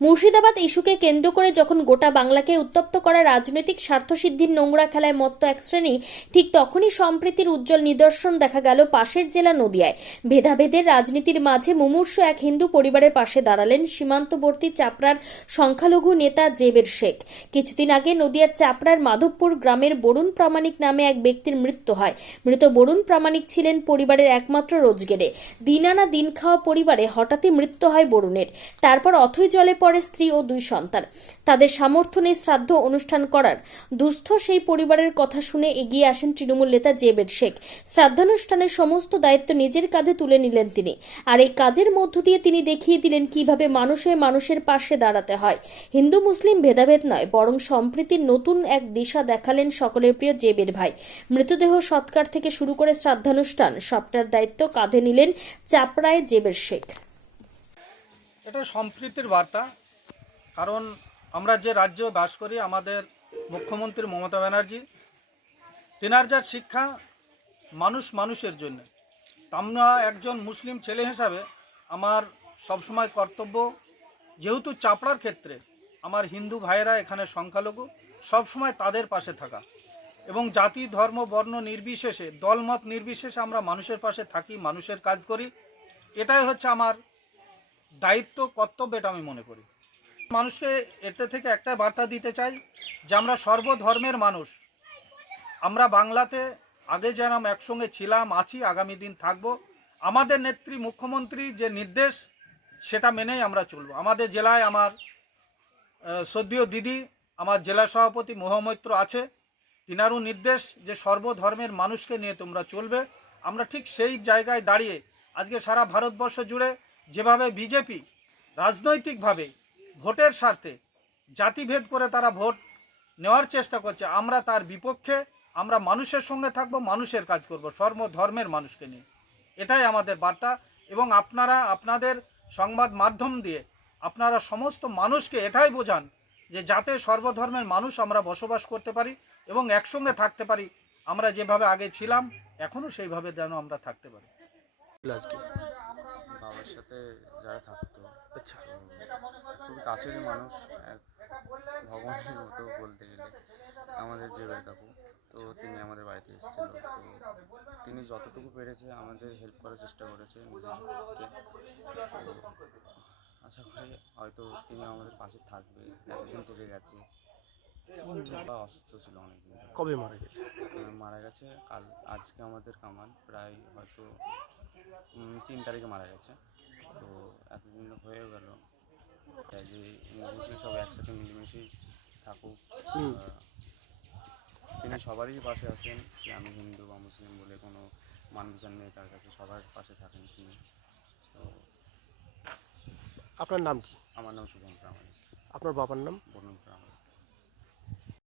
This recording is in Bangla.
মুর্শিদাবাদ ইস্যুকে কেন্দ্র করে যখন গোটা বাংলাকে উত্তপ্ত করা রাজনৈতিক স্বার্থসিদ্ধির নোংরা খেলায় মত্ত এক শ্রেণি, ঠিক তখনই সম্প্রীতির উজ্জ্বল নিদর্শন দেখা গেল পাশের জেলা নদিয়ায়। ভেদাভেদের রাজনীতির মাঝে মুমূর্ষু এক হিন্দু পরিবারের পাশে দাঁড়ালেন সীমান্তবর্তী চাপড়ার সংখ্যালঘু নেতা জেবের শেখ। কিছুদিন আগে নদিয়ার চাপড়ার মাধবপুর গ্রামের বরুণ প্রামাণিক নামে এক ব্যক্তির মৃত্যু হয়। মৃত বরুণ প্রামাণিক ছিলেন পরিবারের একমাত্র রোজগেরে। দিন আনা দিন খাওয়া পরিবারে হঠাৎই মৃত্যু হয় বরুণের। তারপর অথই জলে পড়ে স্ত্রী ও দুই সন্তান। তাদের সামর্থ্য নেই শ্রাদ্ধ অনুষ্ঠান করার। দুস্থ সেই পরিবারের কথা শুনে এগিয়ে আসেন তৃণমূল নেতা জেবের শেখ। শ্রাদ্ধানুষ্ঠানের সমস্ত দায়িত্ব নিজের কাঁধে তুলে নিলেন তিনি। আর এই কাজের মধ্য দিয়ে তিনি দেখিয়ে দিলেন কীভাবে মানুষে মানুষের পাশে দাঁড়াতে হয়। হিন্দু মুসলিম ভেদাভেদ নয়, বরং সম্প্রীতির নতুন এক দিশা দেখালেন সকলের প্রিয় জেবের ভাই। মৃতদেহ সৎকার থেকে শুরু করে শ্রাদ্ধানুষ্ঠান, সবটার দায়িত্ব কাঁধে নিলেন চাপড়ায় জেবের শেখ। এটা সম্প্রীতির বার্তা। কারণ আমরা যে রাজ্যে বাস করি, আমাদের মুখ্যমন্ত্রী মমতা ব্যানার্জি, তেনার যার শিক্ষা মানুষ মানুষের জন্য। আমরা একজন মুসলিম ছেলে হিসাবে আমার সবসময় কর্তব্য, যেহেতু চাপড়ার ক্ষেত্রে আমার হিন্দু ভাইয়েরা এখানে সংখ্যালঘু, সবসময় তাদের পাশে থাকা। এবং জাতি, ধর্ম, বর্ণ নির্বিশেষে, দলমত নির্বিশেষে আমরা মানুষের পাশে থাকি, মানুষের কাজ করি। এটাই হচ্ছে আমার দায়িত্ব কর্তব্য এটা আমি মনে করি। মানুষকে এতে থেকে একটা বার্তা দিতে চাই যে আমরা সর্বধর্মের মানুষ। আমরা বাংলাতে আগে যেরকম একসঙ্গে ছিলাম আছি আগামী দিন থাকব। আমাদের নেত্রী মুখ্যমন্ত্রী যে নির্দেশ সেটা মেনেই আমরা চলবো। আমাদের জেলায় আমার আহ, সদ্যীয় দিদি আমার জেলা সভাপতি মহামৈত্র আছে। তিনারও নির্দেশ যে সর্বধর্মের মানুষকে নিয়ে তোমরা চলবে। আমরা ঠিক সেই জায়গায় দাঁড়িয়ে আজকে সারা ভারতবর্ষ জুড়ে যেভাবে বিজেপি রাজনৈতিকভাবে ভোটের স্বার্থে জাতিভেদ করে তারা ভোট নেওয়ার চেষ্টা করছে, আমরা তার বিপক্ষে, আমরা মানুষের সঙ্গে থাকব, মানুষের কাজ করব সর্বধর্মের মানুষকে নিয়ে। এটাই আমাদের বার্তা এবং আপনারা, আপনাদের সংবাদ মাধ্যম দিয়ে আপনারা সমস্ত মানুষকে এটাই বোঝান যে যাতে সর্বধর্মের মানুষ আমরা বসবাস করতে পারি এবং একসঙ্গে থাকতে পারি। আমরা যেভাবে আগে ছিলাম এখনও সেইভাবে যেন আমরা থাকতে পারি। বাবার সাথে যারা থাকতো। আচ্ছা। খুবই কাছেরই মানুষ এক ভগবানের মতো বলতে গেলে। আমাদের জেবের কাকু। তো তিনি আমাদের বাড়িতে এসেছিল। তো তিনি যতটুকু পেরেছে আমাদের হেল্প করার চেষ্টা করেছে আশা করি হয়তো তিনি আমাদের পাশে থাকবে এতদিন থেকে গেছে। বা অসুস্থ ছিল অনেকদিন কবে মারা গেছে? মারা গেছে কাল আজকে আমাদের কামান। প্রায় হয়তো তিন তারিখে মারা গেছে। তো এতদিন হয়ে গেল। যে মুসলিম সব একসাথে মিলেমিশেই থাকুক। তিনি সবারই পাশে আছেন যে আমি হিন্দু বা মুসলিম বলে কোনো মান বিচার নেই তার কাছে সবার পাশে থাকেন তিনি। তো আপনার নাম কি? আমার নাম শুভম প্রামাণিক। আপনার বাবার নাম? বর্ণন প্রামাণিক।